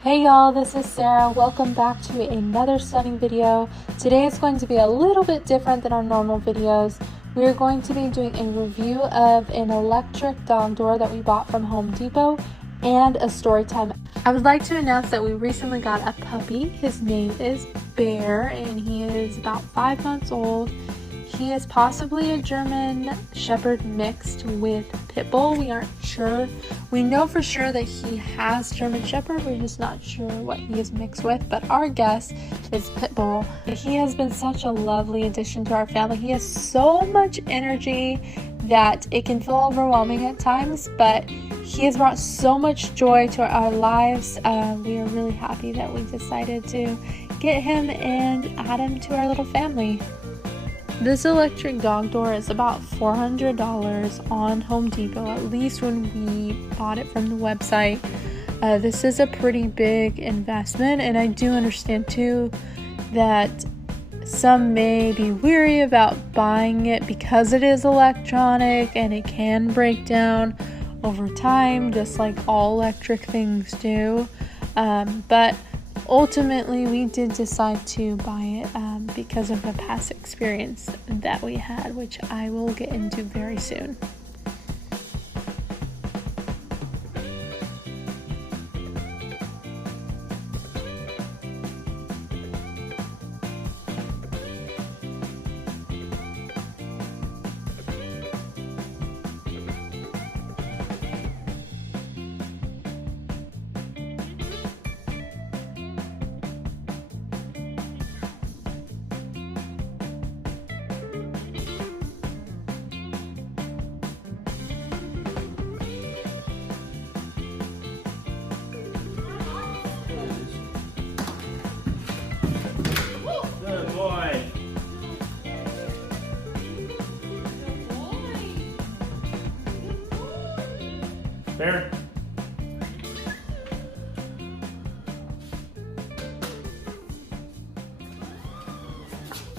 Hey y'all, this is Sarah. Welcome back to another stunning video. Today is going to be a little bit different than our normal videos. We are going to be doing a review of an electric dog door that we bought from Home Depot and a story time. I would like to announce that we recently got a puppy. His name is Bear and he is about 5 months old. He is possibly a German Shepherd mixed with Pit Bull. We aren't sure. We know for sure that he has German Shepherd. We're just not sure what he is mixed with, but our guess is Pit Bull. He has been such a lovely addition to our family. He has so much energy that it can feel overwhelming at times, but he has brought so much joy to our lives. We are really happy that we decided to get him and add him to our little family. This electric dog door is about $400 on Home Depot, at least when we bought it from the website. This is a pretty big investment, and I do understand too that some may be weary about buying it because it is electronic and it can break down over time, just like all electric things do. But ultimately, we did decide to buy it because of a past experience that we had, which I will get into very soon. Good boy. Bear.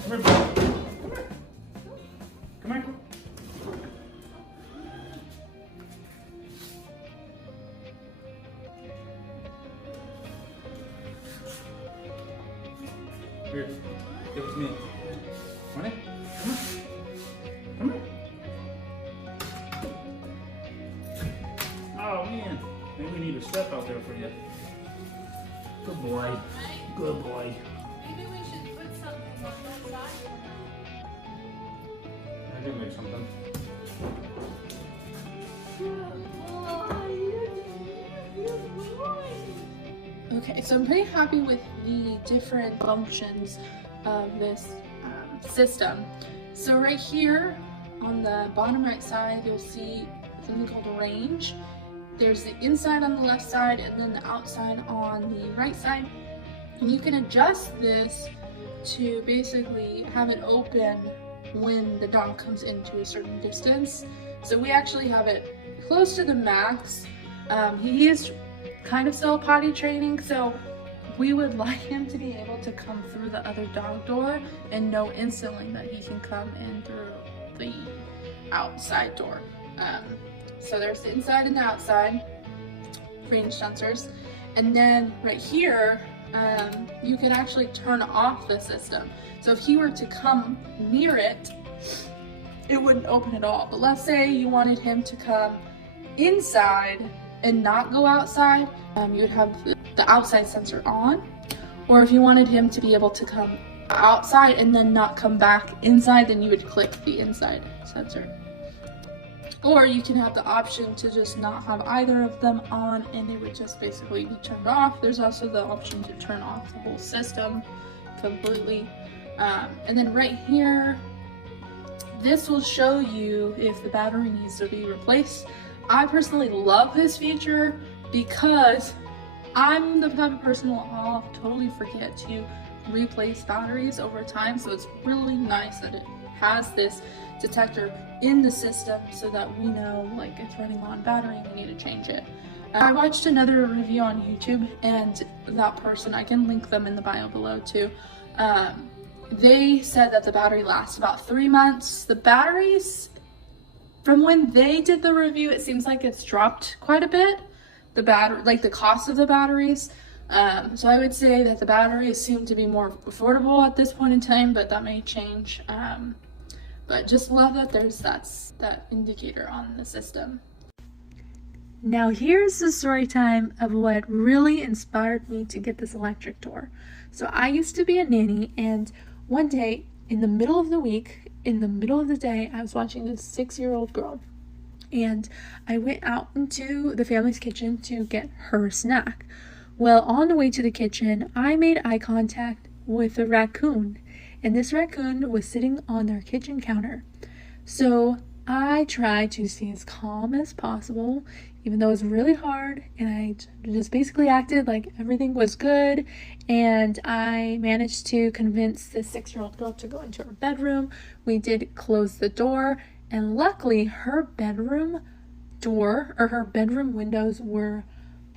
Come here, boy. Come here. Here, give it to me. Come on in. Come on. Come here. Oh man, maybe we need a step out there for you. Good boy. Good boy. Maybe we should put something on that side. I did make something. Okay, so I'm pretty happy with the different functions of this system. So right here on the bottom right side, you'll see something called a range. There's the inside on the left side and then the outside on the right side. And you can adjust this to basically have it open when the dog comes into a certain distance. So we actually have it close to the max. He is kind of still potty training, so we would like him to be able to come through the other dog door and know instantly that he can come in through the outside door. So there's the inside and the outside range sensors, and then right here you can actually turn off the system. So if he were to come near it, it wouldn't open at all. But let's say you wanted him to come inside and not go outside, you would have the outside sensor on. Or if you wanted him to be able to come outside and then not come back inside, then you would click the inside sensor. Or you can have the option to just not have either of them on and they would just basically be turned off. There's also the option to turn off the whole system completely. And then right here, this will show you if the battery needs to be replaced. I personally love this feature because I'm the type of person who will totally forget to replace batteries over time. So it's really nice that it has this detector in the system so that we know like it's running on battery and we need to change it. I watched another review on YouTube and that person, I can link them in the bio below too. They said that the battery lasts about 3 months. The batteries From when they did the review, it seems like it's dropped quite a bit. The battery, like the cost of the batteries. So I would say that the batteries seem to be more affordable at this point in time, but that may change. But just love that there's that indicator on the system. Now here's the story time of what really inspired me to get this electric door. So I used to be a nanny, and one day in the middle of the week, in the middle of the day, I was watching this 6-year-old girl, and I went out into the family's kitchen to get her a snack. Well, on the way to the kitchen, I made eye contact with a raccoon, and this raccoon was sitting on their kitchen counter. So I tried to stay as calm as possible, even though it was really hard, and I just basically acted like everything was good, and I managed to convince this 6-year-old girl to go into her bedroom. We did close the door, and luckily her bedroom door, or her bedroom windows, were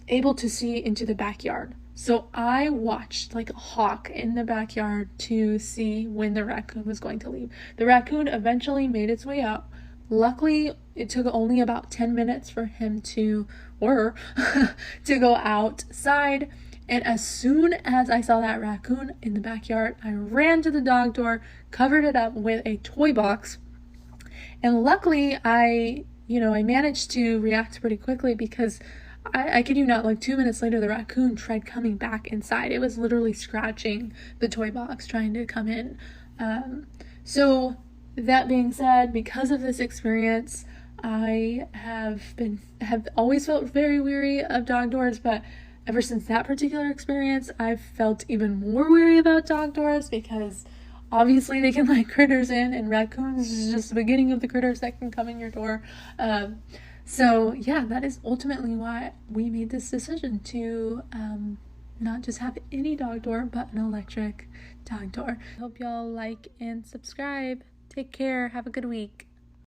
able to see into the backyard. So I watched like a hawk in the backyard to see when the raccoon was going to leave. The raccoon eventually made its way out. Luckily, it took only about 10 minutes for him to go outside. And as soon as I saw that raccoon in the backyard, I ran to the dog door, covered it up with a toy box. And luckily, I managed to react pretty quickly, because I kid you not, like 2 minutes later, the raccoon tried coming back inside. It was literally scratching the toy box, trying to come in. So that being said, because of this experience, I have always felt very weary of dog doors, but ever since that particular experience, I've felt even more weary about dog doors, because obviously they can let critters in, and raccoons is just the beginning of the critters that can come in your door. So yeah, that is ultimately why we made this decision to not just have any dog door, but an electric dog door. Hope y'all like and subscribe. Take care. Have a good week.